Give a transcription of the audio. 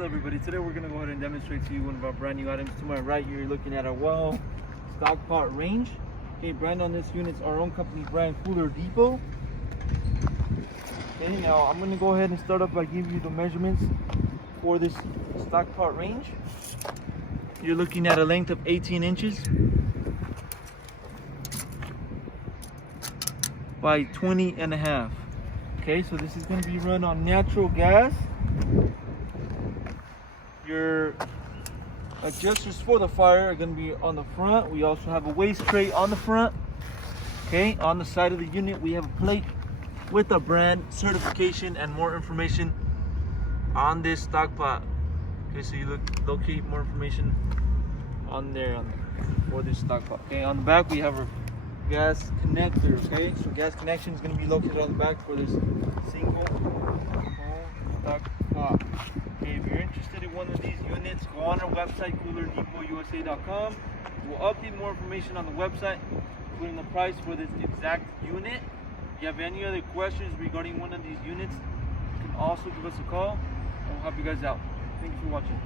Hello everybody, today we're going to go ahead and demonstrate to you one of our brand new items. To my right, you're looking at a well stock pot range. Okay, brand on this unit's our own company brand, Cooler Depot. Okay, now I'm going to go ahead and start off by giving you the measurements for this stock pot range. You're looking at a length of 18 inches by 20 and a half. Okay, so this is going to be run on natural gas. Your adjusters for the fire are going to be on the front. We also have a waste tray on the front. Okay, on the side of the unit we have a plate with a brand, certification, and more information on this stock pot. Okay, so you locate more information on there for this stock pot. Okay, on the back we have our gas connector. Okay, so gas connection is going to be located on the back for this single stock pot. Okay, if you're interested in one of these units, go on our website, coolerdepot.usa.com. We'll update more information on the website, including the price for this exact unit. If you have any other questions regarding one of these units, you can also give us a call and we'll help you guys out. Thank you for watching.